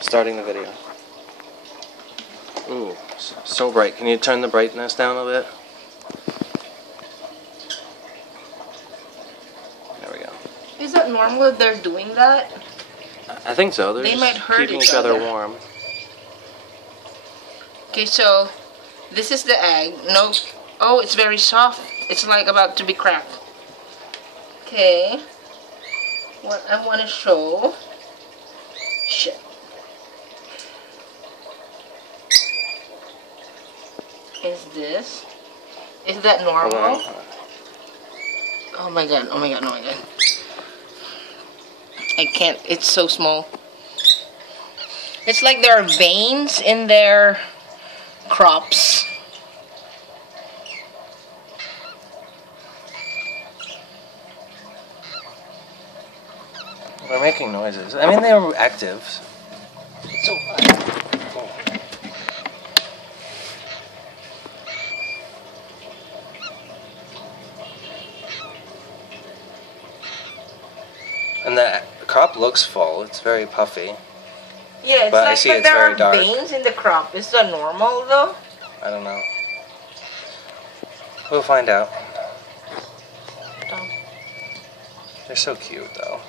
Starting the video. Ooh, so bright. Can you turn the brightness down a bit? There we go. Is that normal that they're doing that? I think so. They're They just might hurt keeping each each other other. warm. Okay, so this is the egg. No, oh, it's very soft. It's like about to be cracked. Okay, what I want to show. Shit. Is this? Is that normal? Hold on. Oh my god! Oh my god! Oh my god! I can't. It's so small. It's like there are veins in their crops. They're making noises. I mean, they were active. So And the crop looks full. It's very puffy. yeah, it's But I like see but it's there very are dark. veins in the crop. Is that normal though? I don't know. We'll find out. They're so cute, though.